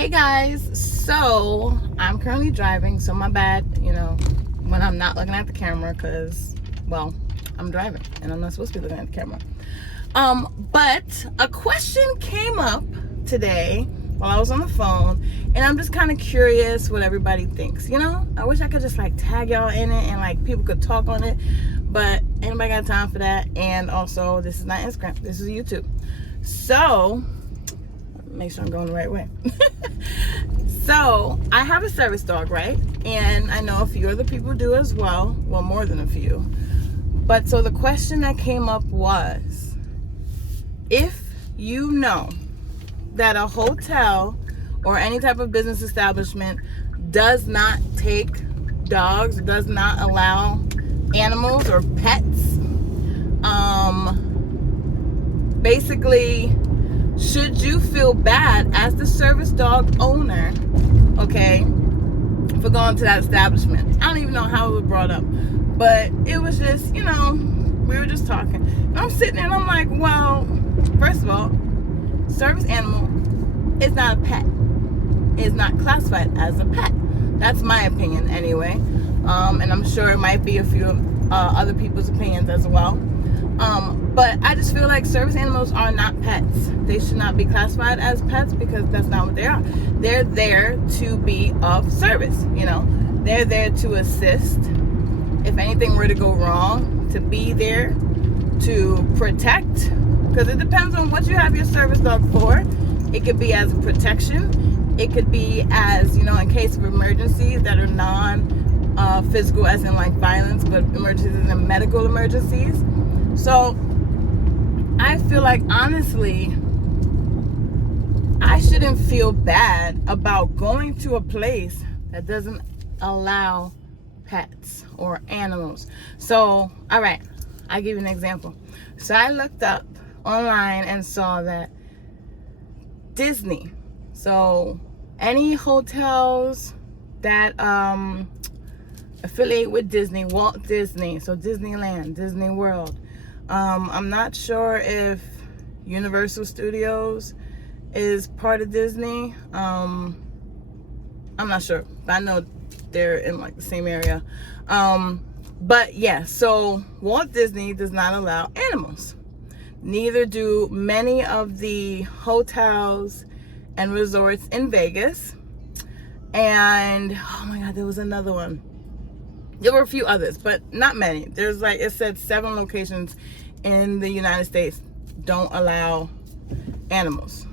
Hey guys, so I'm currently driving, so my bad, when I'm not looking at the camera because, well, I'm driving and I'm not supposed to be looking at the camera. But a question came up today while I was on the phone, and I'm just kind of curious what everybody thinks. I wish I could just tag y'all in it and people could talk on it, but anybody got time for that? And also, this is not Instagram, this is YouTube. So make sure I'm going the right way. So I have a service dog, right? And I know a few other people do as well. Well, more than a few. But so the question that came up was, if you know that a hotel or any type of business establishment does not take dogs, does not allow animals or pets, basically, should you feel bad as the service dog owner, okay, for going to that establishment? I don't even know how it was brought up, but it was just, we were just talking. And I'm sitting there and I'm like, well, first of all, service animal is not a pet. It's not classified as a pet. That's my opinion anyway. And I'm sure it might be a few other people's opinions as well. But I just feel like service animals are not pets. They should not be classified as pets because that's not what they are. They're there to be of service, They're there to assist. If anything were to go wrong, to be there to protect. Because it depends on what you have your service dog for. It could be as protection. It could be as, in case of emergencies that are non-physical, as in violence, but emergencies and medical emergencies. So I feel like, honestly, I shouldn't feel bad about going to a place that doesn't allow pets or animals. So, all right, I'll give you an example. So I looked up online and saw that Disney, so any hotels that affiliate with Disney, Walt Disney, so Disneyland, Disney World, I'm not sure if Universal Studios is part of Disney. I'm not sure, but I know they're in the same area. But yeah, so Walt Disney does not allow animals. Neither do many of the hotels and resorts in Vegas. And oh my God, there was another one. There were a few others, but not many. There's it said 7 locations in the United States don't allow animals.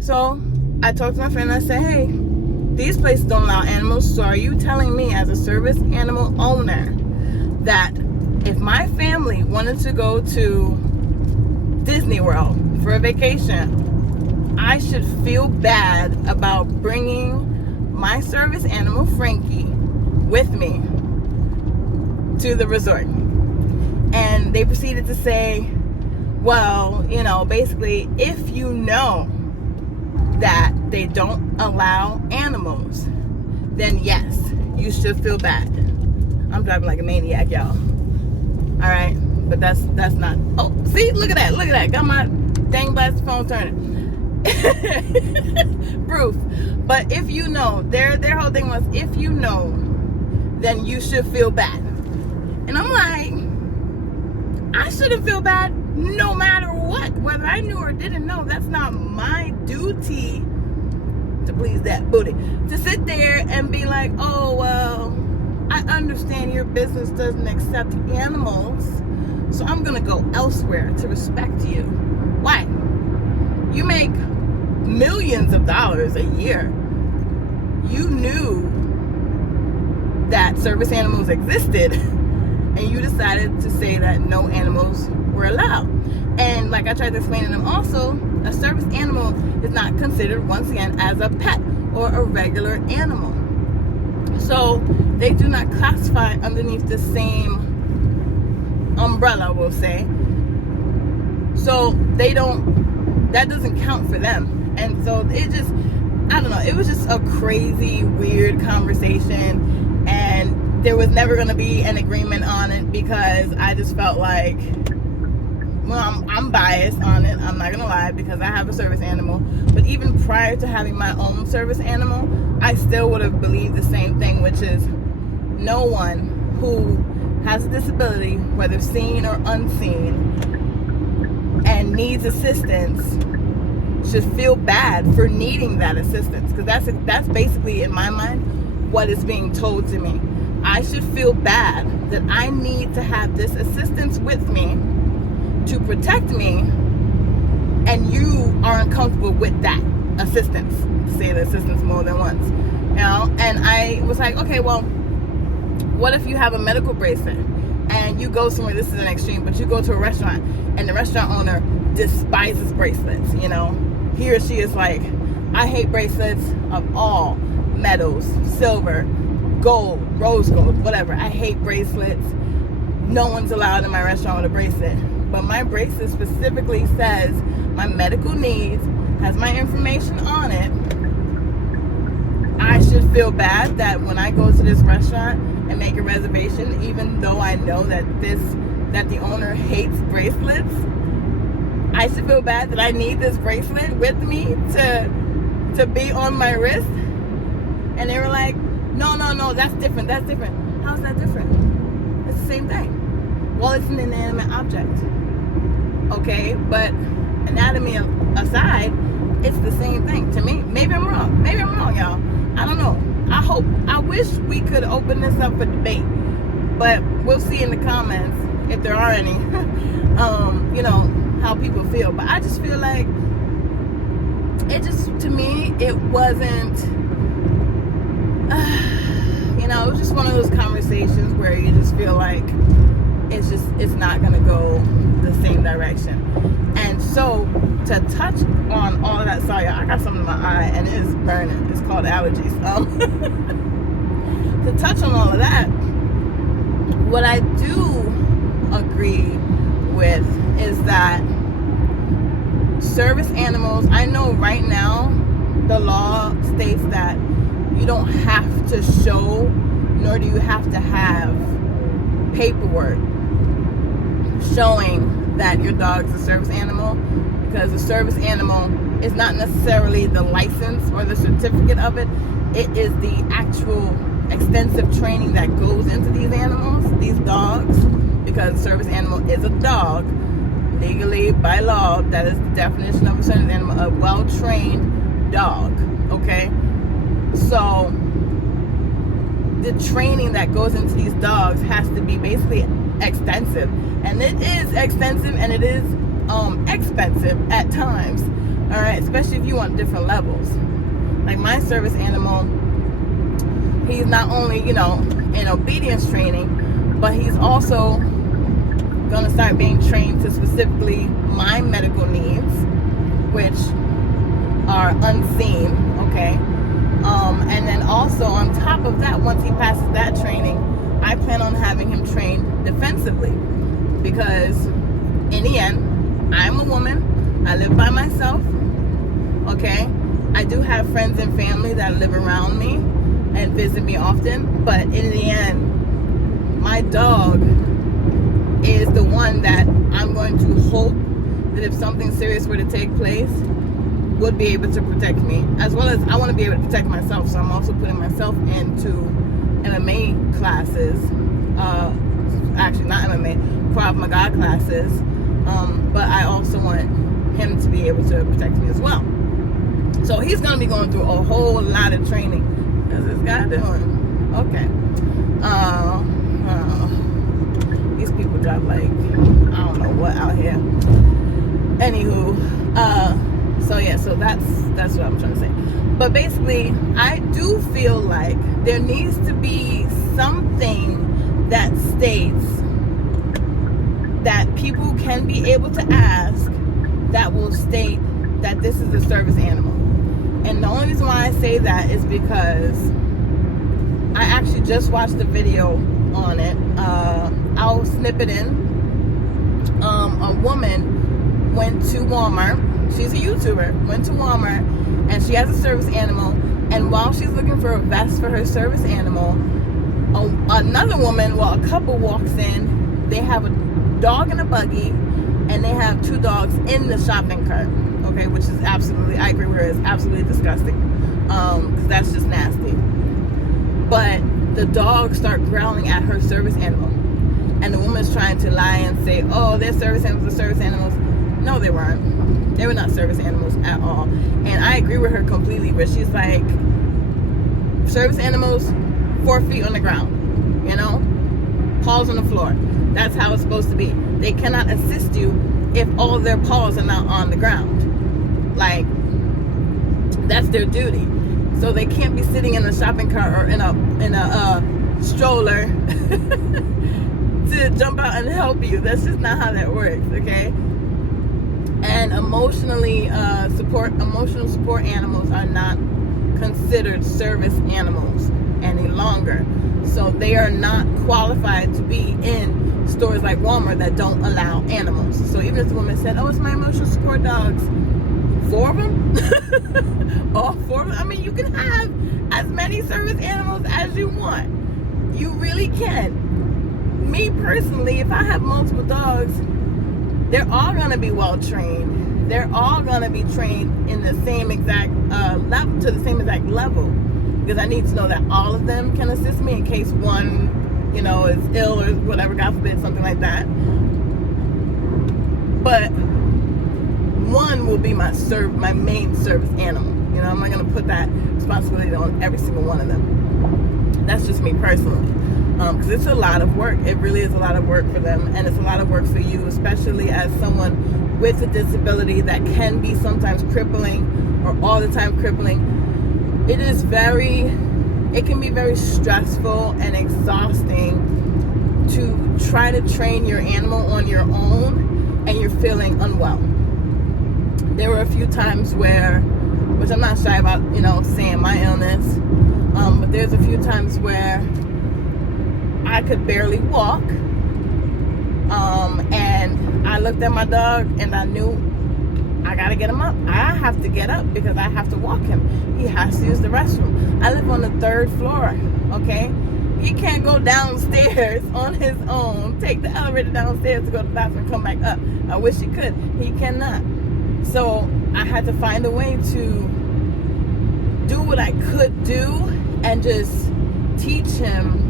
So I talked to my friend and I said, hey, these places don't allow animals. So are you telling me as a service animal owner that if my family wanted to go to Disney World for a vacation, I should feel bad about bringing my service animal, Frankie, with me to the resort? And they proceeded to say, well, basically, if you know that they don't allow animals, then yes, you should feel bad. I'm driving like a maniac, y'all. All right, but that's not. Oh, see, look at that. Got my dang blasted phone turning. Proof. But if you know, their whole thing was, if you know, then you should feel bad. And I'm like, I shouldn't feel bad no matter what. Whether I knew or didn't know, that's not my duty to please that booty. To sit there and be like, oh, well, I understand your business doesn't accept animals, so I'm going to go elsewhere to respect you. Why? You make millions of dollars a year. You knew that service animals existed, and you decided to say that no animals were allowed. And like I tried to explain to them also, a service animal is not considered, once again, as a pet or a regular animal. So they do not classify underneath the same umbrella, we'll say. So that doesn't count for them. And so it just, I don't know, it was just a crazy, weird conversation. And there was never going to be an agreement on it because I just felt like, well, I'm biased on it. I'm not going to lie, because I have a service animal. But even prior to having my own service animal, I still would have believed the same thing, which is no one who has a disability, whether seen or unseen, and needs assistance should feel bad for needing that assistance, because that's basically, in my mind, what is being told to me. I should feel bad that I need to have this assistance with me to protect me, and you are uncomfortable with that assistance. Say the assistance more than once, you know. And I was like, okay, well, what if you have a medical bracelet and you go somewhere, this is an extreme, but you go to a restaurant and the restaurant owner despises bracelets, you know. He or she is like, I hate bracelets of all metals, silver, gold, rose gold, whatever. I hate bracelets. No one's allowed in my restaurant with a bracelet. But my bracelet specifically says my medical needs, has my information on it. I should feel bad that when I go to this restaurant and make a reservation, even though I know that the owner hates bracelets, I should feel bad that I need this bracelet with me to be on my wrist. And they were like, no, that's different. How's that different? It's the same thing. Well, it's an inanimate object. Okay, but anatomy aside, it's the same thing to me. Maybe I'm wrong, y'all. I don't know. I wish we could open this up for debate, but we'll see in the comments, if there are any, you know, how people feel. But I just feel like it just, to me, it wasn't, you know, it was just one of those conversations where you just feel like it's not gonna go the same direction. And so to touch on all of that, sorry, I got something in my eye and it is burning. It's called allergies. To touch on all of that, what I do agree with is that service animals, I know right now the law states that you don't have to show, nor do you have to have paperwork showing that your dog's a service animal, because a service animal is not necessarily the license or the certificate of it. It is the actual extensive training that goes into these animals, these dogs, because a service animal is a dog. Legally, by law, that is the definition of a service animal, a well-trained dog, okay? So the training that goes into these dogs has to be basically extensive, and it is extensive, and it is expensive at times, all right, especially if you want different levels. Like my service animal, he's not only, you know, in obedience training, but he's also gonna start being trained to specifically my medical needs, which are unseen, okay? And then also on top of that, once he passes that training, I plan on having him trained defensively, because in the end, I'm a woman, I live by myself, okay? I do have friends and family that live around me and visit me often, but in the end, my dog is the one that I'm going to hope that if something serious were to take place, would be able to protect me, as well as I want to be able to protect myself. So I'm also putting myself into MMA classes, actually not MMA, Krav Maga classes, but I also want him to be able to protect me as well. So he's going to be going through a whole lot of training. What's this guy doing? Okay. These people drive like, I don't know what out here. Anywho, so yeah, so that's what I'm trying to say. But basically, I do feel like there needs to be something that states that people can be able to ask that will state that this is a service animal. And the only reason why I say that is because I actually just watched a video on it. I'll snip it in. A woman went to Walmart. She's a YouTuber. Went to Walmart, and she has a service animal. And while she's looking for a vest for her service animal, another woman, well, a couple walks in. They have a dog in a buggy, and they have two dogs in the shopping cart. okay, which is absolutely, I agree with her, it's absolutely disgusting, because that's just nasty. But the dogs start growling at her service animal, and the woman's trying to lie and say, oh, they're service animals, they're service animals. No, they weren't. They were not service animals at all. And I agree with her completely, where she's like, service animals, 4 feet on the ground, you know, paws on the floor. That's how it's supposed to be. They cannot assist you if all their paws are not on the ground. Like, that's their duty. So they can't be sitting in a shopping cart or in a stroller to jump out and help you. That's just not how that works, okay? And emotional support animals are not considered service animals any longer. So they are not qualified to be in stores like Walmart that don't allow animals. So even if the woman said, oh, it's my emotional support dogs, 4 of them? All 4 of them? I mean, you can have as many service animals as you want. You really can. Me personally, if I have multiple dogs, they're all going to be well trained. They're all going to be trained in the same exact level, to the same exact level, because I need to know that all of them can assist me in case one, you know, is ill or whatever, God forbid, something like that. But one will be my main service animal. You know, I'm not going to put that responsibility on every single one of them. That's just me personally. Because it's a lot of work. It really is a lot of work for them, and it's a lot of work for you, especially as someone with a disability that can be sometimes crippling or all the time crippling. It can be very stressful and exhausting to try to train your animal on your own and you're feeling unwell. There were a few times where, which I'm not shy about, you know, saying my illness, but there's a few times where I could barely walk, and I looked at my dog and I knew I gotta get him up. I have to get up because I have to walk him. He has to use the restroom. I live on the 3rd floor, okay? He can't go downstairs on his own, take the elevator downstairs to go to the bathroom and come back up. I wish he could. He cannot. So I had to find a way to do what I could do and just teach him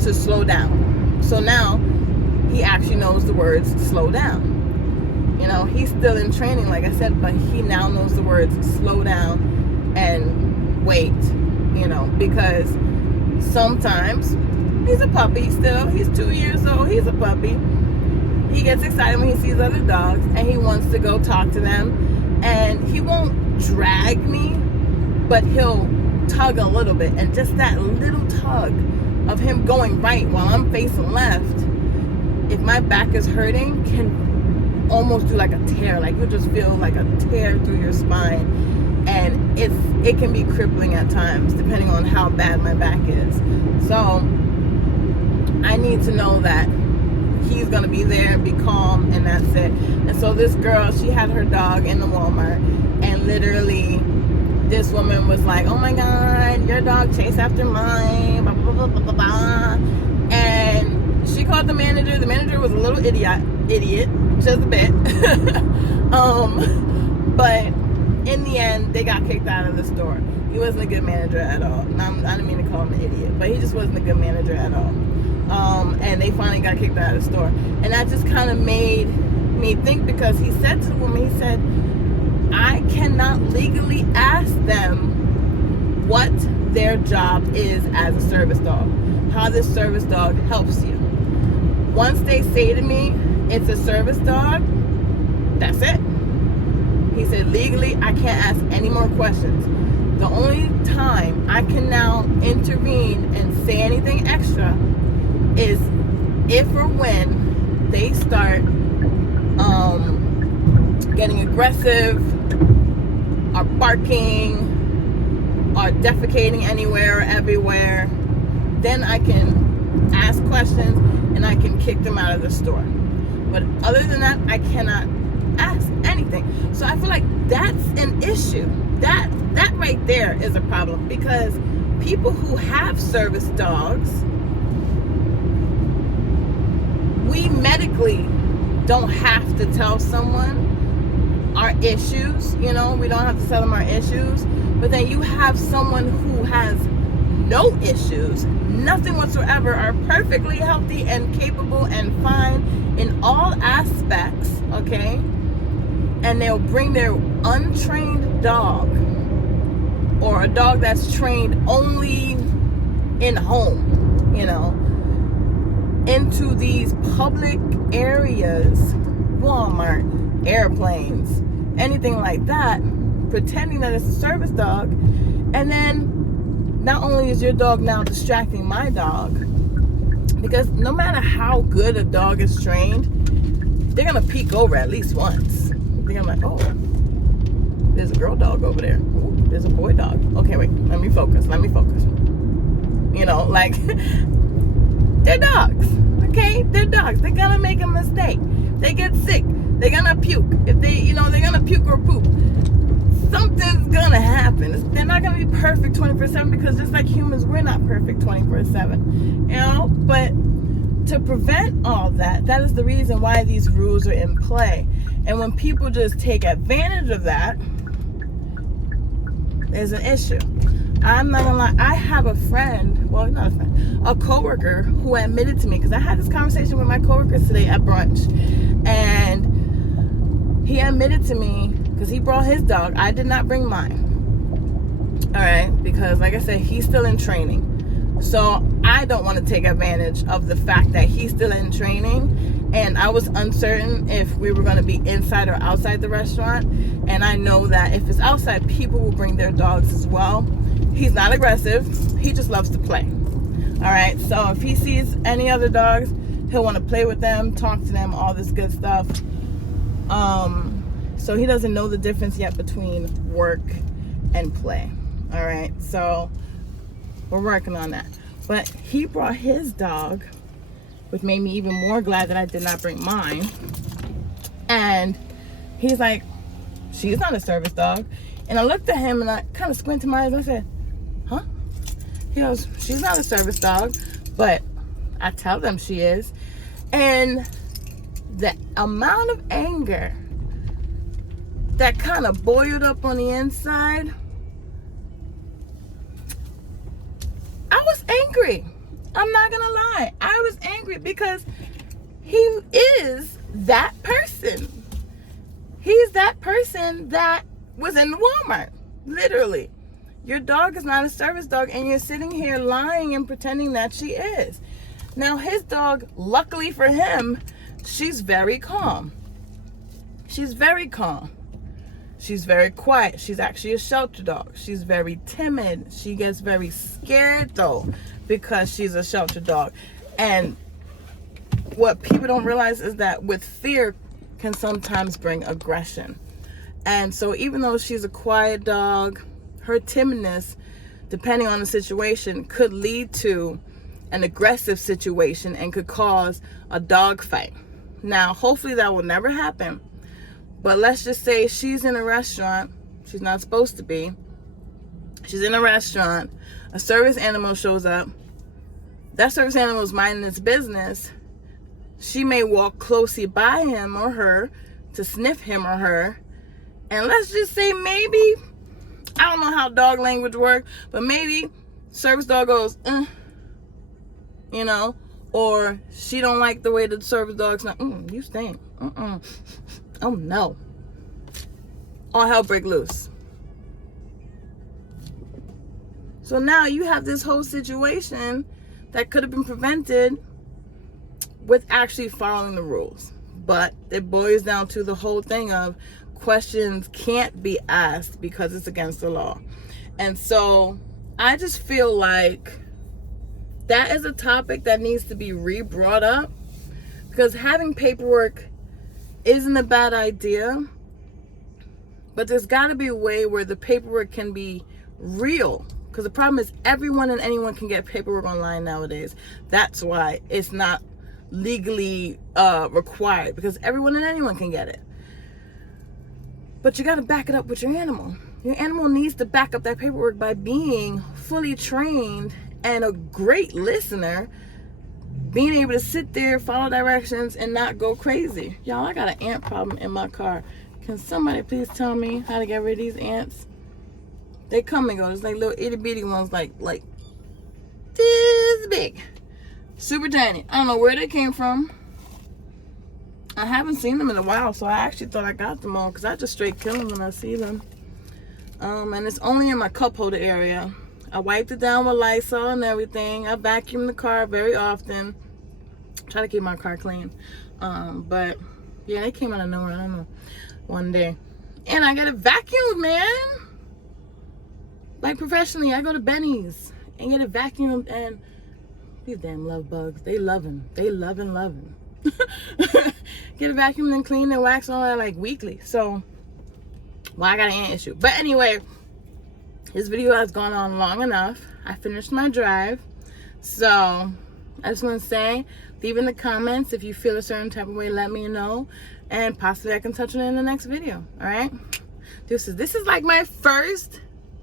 to slow down. So now he actually knows the words slow down. You know, he's still in training, like I said, but he now knows the words slow down and wait, you know, because sometimes he's a puppy still. He's 2 years old. He's a puppy. He gets excited when he sees other dogs and he wants to go talk to them, and he won't drag me, but he'll tug a little bit, and just that little tug of him going right while I'm facing left, if my back is hurting, can almost do like a tear. Like, you'll just feel like a tear through your spine, and it can be crippling at times depending on how bad my back is. So I need to know that he's gonna be there, be calm, and that's it. And so this girl, she had her dog in the Walmart, and literally this woman was like, oh my God, your dog chased after mine, blah, blah, blah, blah, blah, blah. And she called the manager. The manager was a little idiot, just a bit. But in the end, they got kicked out of the store. He wasn't a good manager at all. I didn't mean to call him an idiot, but he just wasn't a good manager at all. And they finally got kicked out of the store. And that just kind of made me think, because he said to the woman, he said, I cannot legally ask them what their job is as a service dog, how this service dog helps you. Once they say to me, it's a service dog, that's it. He said, legally, I can't ask any more questions. The only time I can now intervene and say anything extra is if or when they start getting aggressive, or barking, or defecating anywhere or everywhere. Then I can ask questions and I can kick them out of the store. But other than that, I cannot ask anything. So I feel like that's an issue. That right there is a problem, because people who have service dogs, we medically don't have to tell someone our issues, we don't have to tell them our issues. But then you have someone who has no issues, nothing whatsoever, are perfectly healthy and capable and fine in all aspects, okay? And they'll bring their untrained dog, or a dog that's trained only in home, into these public areas, Walmart, airplanes, anything like that, pretending that it's a service dog. And then not only is your dog now distracting my dog, because no matter how good a dog is trained, they're gonna peek over at least once. They're gonna be like, oh, there's a girl dog over there. Ooh, there's a boy dog. Okay, wait, let me focus. Like, they're dogs, okay? They're dogs. They're gonna make a mistake. They get sick. They're gonna puke. If they, they're gonna puke or poop. Something's gonna happen. They're not gonna be perfect 24/7, because just like humans, we're not perfect 24/7, but to prevent all that, that is the reason why these rules are in play. And when people just take advantage of that, there's an issue. I'm not gonna lie, I have a friend, well, not a friend, a coworker who admitted to me, because I had this conversation with my coworkers today at brunch, and he admitted to me, because he brought his dog. I did not bring mine. All right, because like I said, he's still in training. So I don't want to take advantage of the fact that he's still in training. And I was uncertain if we were going to be inside or outside the restaurant. And I know that if it's outside, people will bring their dogs as well. He's not aggressive. He just loves to play. All right, so if he sees any other dogs, he'll want to play with them, talk to them, all this good stuff. So he doesn't know the difference yet between work and play. All right, so we're working on that. But he brought his dog, which made me even more glad that I did not bring mine. And he's like, she's not a service dog. And I looked at him and I kind of squinted my eyes and I said, huh? He goes, she's not a service dog, but I tell them she is. And the amount of anger that kind of boiled up on the inside, I was angry. I'm not gonna lie. I was angry because he is that person. He's that person that was in Walmart, literally. Your dog is not a service dog, and you're sitting here lying and pretending that she is. Now, his dog, luckily for him, she's very calm. She's very calm. She's very quiet. She's actually a shelter dog. She's very timid. She gets very scared, though, because she's a shelter dog. And what people don't realize is that with fear can sometimes bring aggression. And so even though she's a quiet dog, her timidness, depending on the situation, could lead to an aggressive situation and could cause a dog fight. Now, hopefully that will never happen. But let's just say she's in a restaurant. She's not supposed to be. She's in a restaurant. A service animal shows up. That service animal is minding its business. She may walk closely by him or her to sniff him or her. And let's just say maybe, I don't know how dog language works, but maybe service dog goes, or she don't like the way the service dog's not, you stink. Oh no. All hell break loose. So now you have this whole situation that could have been prevented with actually following the rules. But it boils down to the whole thing of questions can't be asked because it's against the law. And so I just feel like that is a topic that needs to be re-brought up, because having paperwork isn't a bad idea, but there's got to be a way where the paperwork can be real. Because the problem is everyone and anyone can get paperwork online nowadays. That's why it's not legally required, because everyone and anyone can get it. But you got to back it up with your animal. Your animal needs to back up that paperwork by being fully trained and a great listener, being able to sit there, follow directions, and not go crazy. Y'all, I got an ant problem in my car. Can somebody please tell me how to get rid of these ants? They come and go. It's like little itty bitty ones, like this big. Super tiny. I don't know where they came from. I haven't seen them in a while, so I actually thought I got them all because I just straight kill them when I see them. And it's only in my cup holder area. I wiped it down with Lysol and everything. I vacuum the car very often. Try to keep my car clean. But yeah, they came out of nowhere. I don't know. One day. And I got it vacuumed, man. Like professionally, I go to Benny's and get it vacuumed, and these damn love bugs, they loving. They loving. Get it vacuumed and cleaned and waxed all that like weekly. So, well, I got an ant issue. But anyway, this video has gone on long enough. I finished my drive. So, I just want to say, leave in the comments if you feel a certain type of way, let me know. And possibly I can touch on it in the next video. Alright? This is like my first,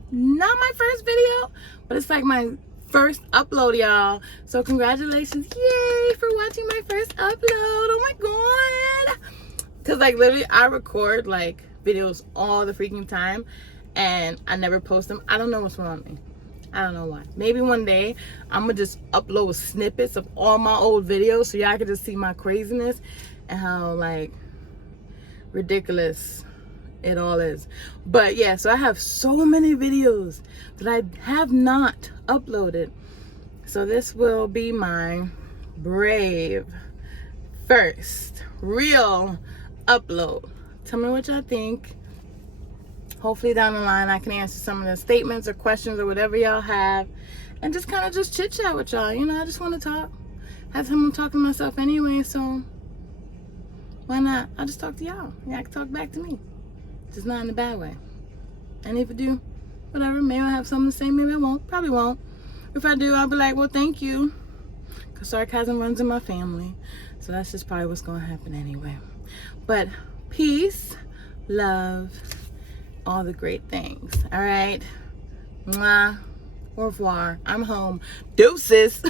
not my first video, but it's like my first upload, y'all. So congratulations. Yay for watching my first upload. Oh my god. Because like literally I record like videos all the freaking time and I never post them. I don't know what's wrong with me. I don't know why. Maybe one day I'm gonna just upload snippets of all my old videos so y'all can just see my craziness and how like ridiculous it all is. But yeah, so I have so many videos that I have not uploaded. So this will be my brave first real upload. Tell me what y'all think. Hopefully down the line I can answer some of the statements or questions or whatever y'all have, and just kind of just chit chat with y'all. You know, I just want to talk. I have someone talking to myself anyway, so why not? I'll just talk to y'all. Y'all can talk back to me. Just not in a bad way. And if I do, whatever, maybe I'll have something to say, maybe I won't. Probably won't. If I do, I'll be like, well, thank you. Because sarcasm runs in my family. So that's just probably what's going to happen anyway. But peace, love, all the great things. All right? Mwah. Au revoir. I'm home. Deuces.